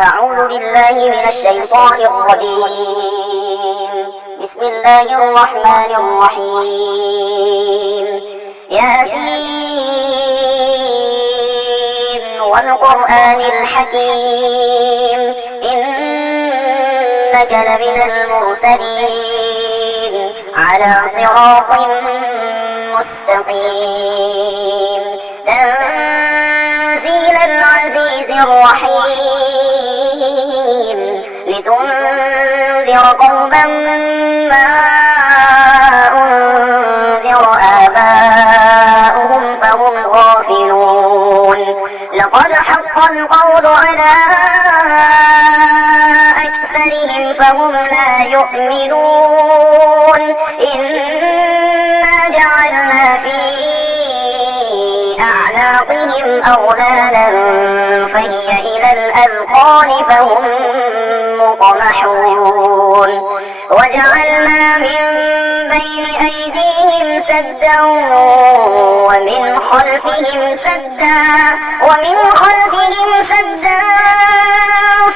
أعوذ بالله من الشيطان الرجيم. بسم الله الرحمن الرحيم. ياسين والقرآن الحكيم إنك لمن المرسلين على صراط مستقيم تنزيل العزيز الرحيم لتنذر قوما ما أنذر آباؤهم فهم غافلون. لقد حق القول على أكثرهم فهم لا يؤمنون. إنا جعلنا في أعناقهم أغلالا فهي إلى الأذقان فهم مقمحون. وجعلنا من بين أيديهم سدا ومن خلفهم سدا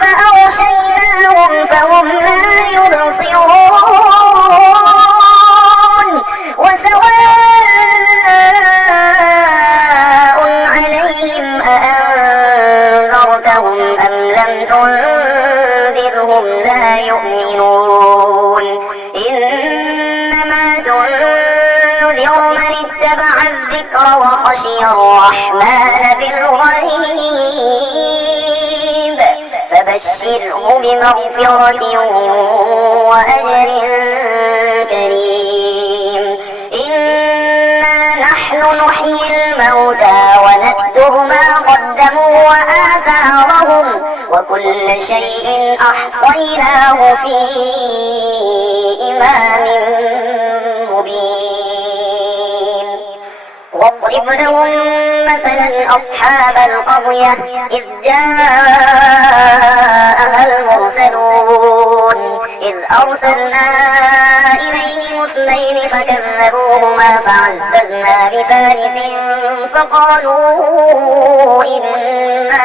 فأغشيناهم فهم لا يبصرون. وسواء عليهم أأنذرتهم أم لم تنذرهم لا يؤمنون. إنما تنذر من اتبع الذكر وخشي الرحمن بالغيب فبشره بمغفرة وأجر كريم. إنا نحن نحيي الموتى ونكتب ما قدموا وآثارهم وكل شيء أحصيناه في إمام مبين. واضرب لهم مثلا أصحاب القرية إذ جاءها المرسلون إذ أرسلنا إليهم اثنين فكذبوهما فعززنا بثالث فقالوا إنا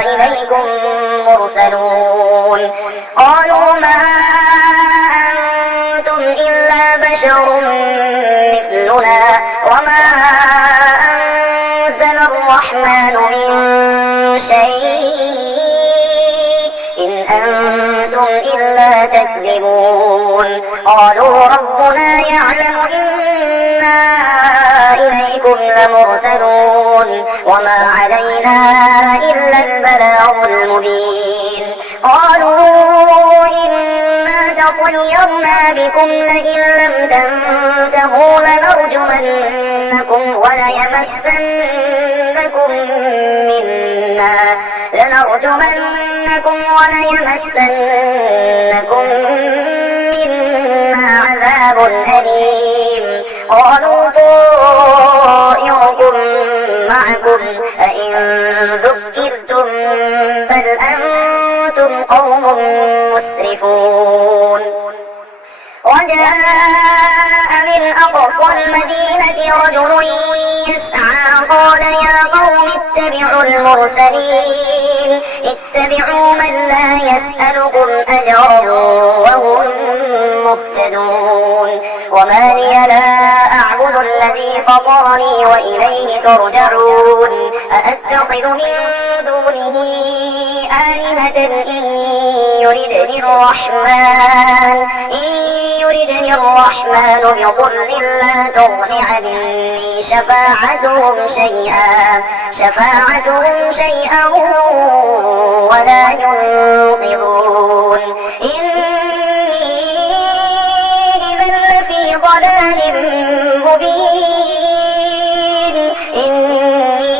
إليكم مرسلون. قالوا ما أنتم إلا بشر مثلنا وما أنزل الرحمن من شيء إن أنتم إلا تكذبون. قالوا ربنا يعلم إنا إليكم لمرسلون وما علينا إلا البلاغ المبين. قالوا إنا تطيرنا بكم لئن لم تنتهوا لنرجمنكم وليمسنكم منا عذاب أليم. قالوا طائركم معكم أئن ذكرتم بل أنتم قوم مسرفون. وجاء من أقصى المدينة رجل يسعى قال يا قوم اتبعوا المرسلين اتبعوا من لا يسألكم أجرا وهم مهتدون. وما لي لا أعبد الذي فطرني وإليه ترجعون. أأتخذ من دونه آلهة إن يردني الرحمن بضر لا تغن عني شفاعتهم شيئا ولا ينقذون. إني إذا لفي ضلال مبين. إني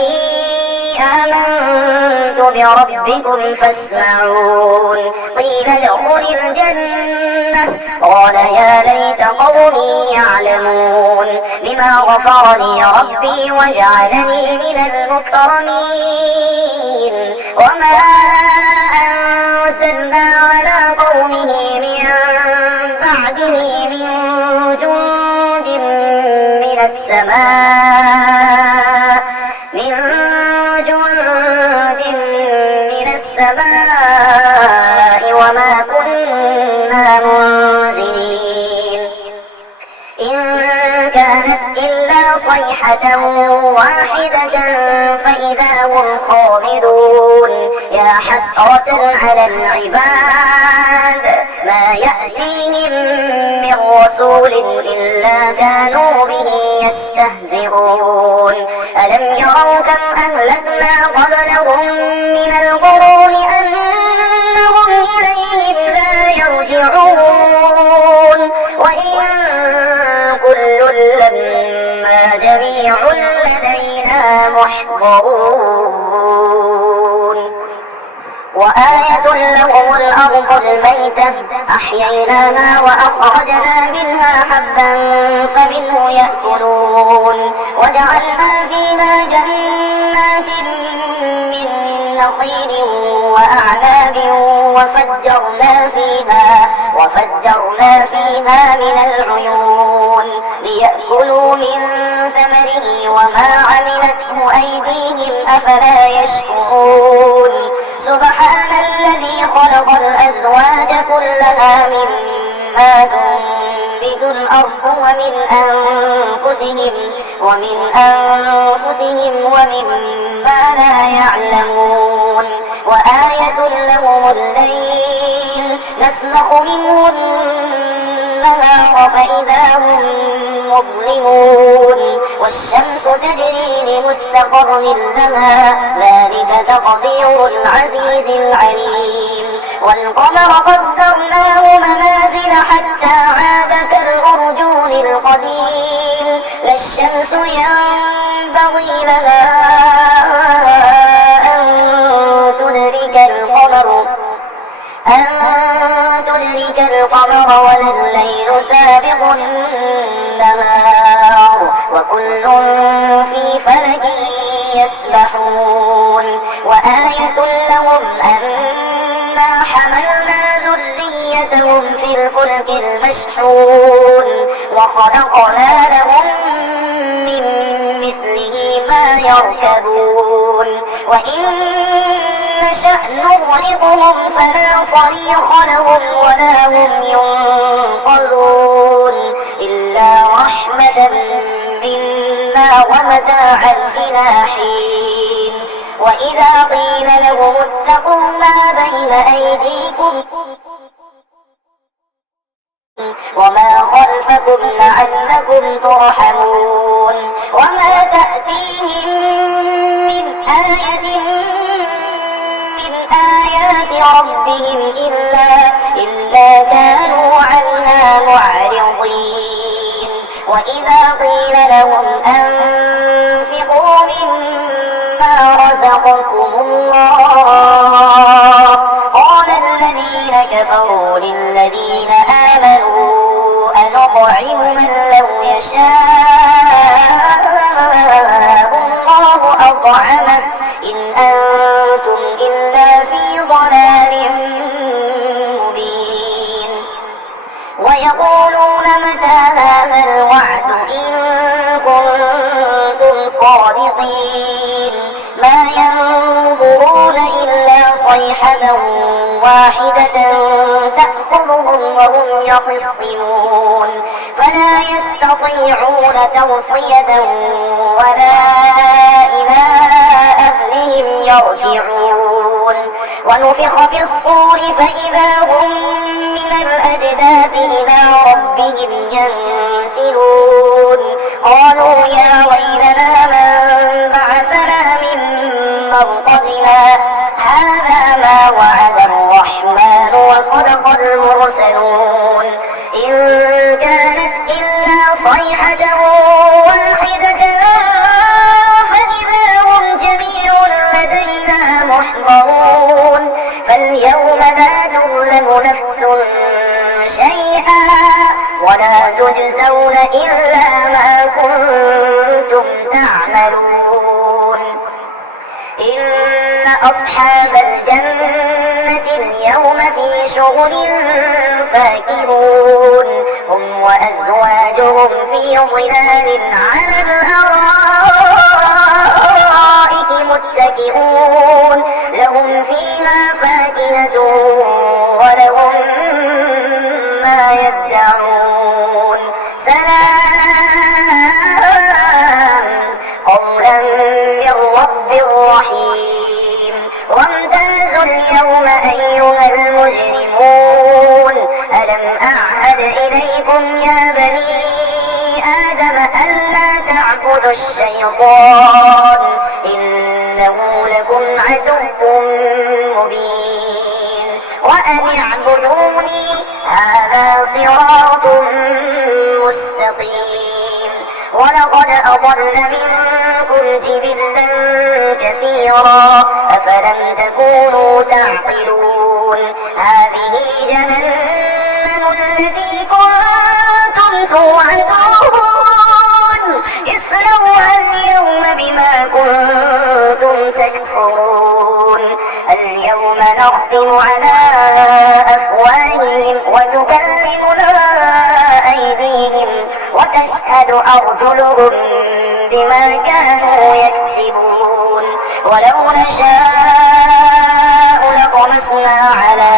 آمنت بربكم فاسمعون. قيل ادخل الجنة قال يا ليت قومي يعلمون بما غفر لي ربي وجعلني من المكرمين. وما أنزلنا على قومه من بعده من جند من السماء السماء وما كنا منزلين إن كانت إلا صيحة واحدة فإذا هم خامدون يا حسرة على العباد ما يأتيهم من رسول إلا كانوا به يستهزئون ألم يروا كم أهلكنا قبلهم من القرون أنهم إليهم لا يرجعون وإن كل لما جميع لدينا محضرون وآية لهم الأرض الميتة أحييناها وأخرجنا منها حبا فمنه يأكلون وجعلنا فيها جنات من نخيل وأعناب وفجرنا فيها من العيون ليأكلوا من ثمره وما عملته أيديهم أفلا يشكرون سبحان الذي خلق الأزواج كلها مما تنبت الأرض ومن أنفسهم ومما لا يعلمون وآية لهم الليل نسلخ منه النهار فإذا هم مظلمون والشمس تجري لمستقر لها ذلك تقدير العزيز العليم والقمر قدرناه منازل حتى عاد كالأرجون القديم لا الشمس ينبغي لها أن تدرك القمر ولا الليل سابق النهار وكل في فلك يسبحون وآية لهم أنا حملنا ذريتهم في الفلك المشحون وخلقنا لهم من مثله ما يركبون وإن نشأ نغرقهم فلا صريخ لهم ولا هم ينقذون إلا رحمة منا ومتاعا إلى حين وإذا قيل لهم اتقوا ما بين أيديكم وما خلفكم لعلكم ترحمون وما تأتيهم من آية من آيات ربهم إلا كانوا عنها معرضين وإذا قيل لهم أنفقوا مما رزقكم الله قال الذين كفروا للذين آمنوا أنطعم من لو يشاء الله أطعمه إن أنتم إلا في ضلال مبين ويقولون متى هذا الوعد إن كنتم صادقين ما ينظرون إلا صيحة واحدة تأخذهم وهم يخصمون فلا يستطيعون توصية ولا إلى أهلهم يرجعون ونفخ في الصور فإذا هم من الأجداث إلى ربهم ينسلون قالوا يا ويلنا من بعثنا من مرقدنا هذا ما وعد الرحمن وصدق المرسلون إن كانت إلا صيحة واحدة فإذا هم جميع لدينا محضرون فاليوم لا تظلم نفس شيئا ولا تجزون إلا ما كنتم تعملون إن أصحاب الجنة اليوم في شغل فاكهون هم وأزواجهم في ظلال على الأرائك متكئون لهم لهم فيها فاكهة ولهم ما يدعون سلام قولا من رب رحيم وامتازوا اليوم أيها المجرمون ألم أعهد إليكم يا بني آدم ألا تعبدوا الشيطان إنه لكم عدو مبين وأن اعبدوني هذا صراط مستقيم ولقد أضل منكم جبلا كثيرا أفلم تكونوا تعقلون هذه جهنم التي كنتم توعدون اصلوها اليوم بما كنتم تكفرون اليوم نختم على أفواههم وتكلمنا أيديهم وتشهد أرجلهم بما كانوا يكسبون ولو نشاء لطمسنا على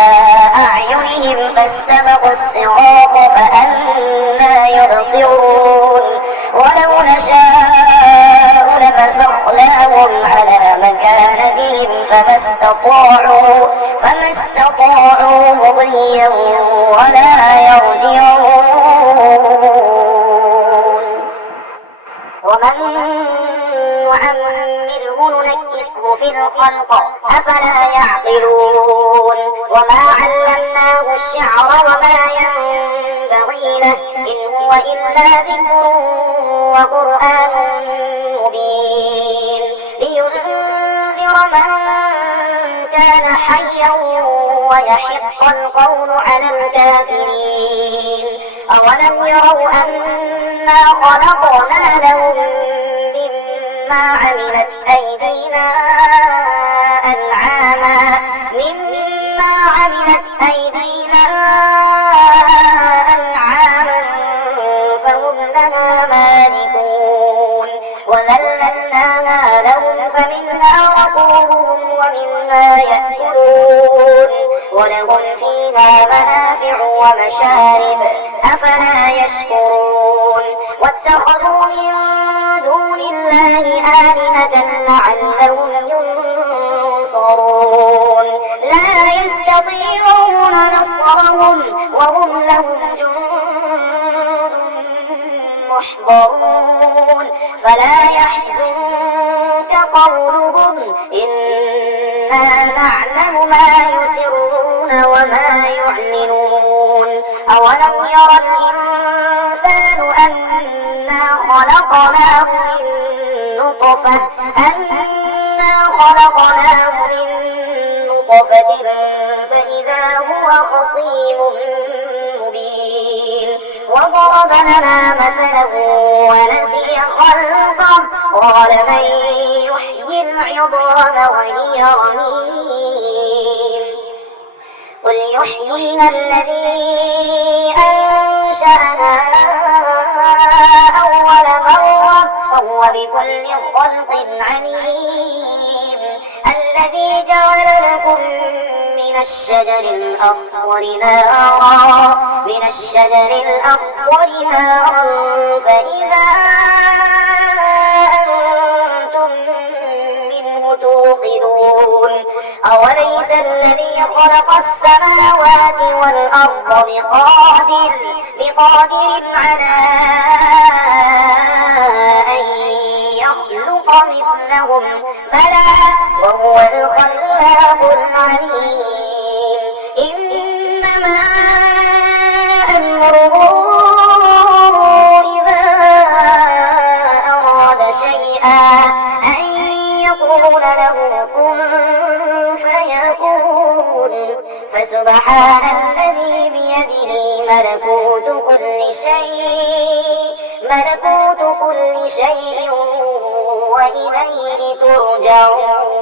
أعينهم فاستبقوا الصراط فأنى يبصرون ولو نشاء لمسخناهم على مكانتهم فما استطاعوا مضيا ولا يرجعون ومن نعمره ننكسه في الخلق أفلا يعقلون وما علمناه الشعر وما ينبغي له إن هو إلا ذكر وقرآن مبين لينذر من كان حيا ويحق القول على الكافرين أولم يروا أنا خلقنا لهم مما عملت أيدينا أنعاما فهم لنا مالكون وذللناها لهم فمنها ركوبهم ومنها يأكلون ولهم فيها منافع ومشارب أفلا يشكرون واتخذوا من دون الله آلهة لعلهم ينصرون لا يستطيعون نصرهم وهم لهم جند محضرون فلا يحزنك قولهم إنا نعلم ما يسرون وما يعلنون أولم ير الإنسان أنا خلقناه من نطفة فإذا هو خصيم مبين وضرب لنا مثلا ونسي خلقه قال من يحيي العظام وهي رميم قل يحييها الذي أنشأها أول مرة وهو بكل خلق عليم الذي جعل لكم من الشجر الأخضر نارا فإذا أنتم منه توقدون أوليس الذي خلق السماوات والأرض بقادر على أن يخلق مثلهم بلى وهو الخلاق العليم إنما أمره إذا أراد شيئا أن يقول له كن فيكون فسبحان الذي بيده ملكوت كل شيء وإليه ترجعون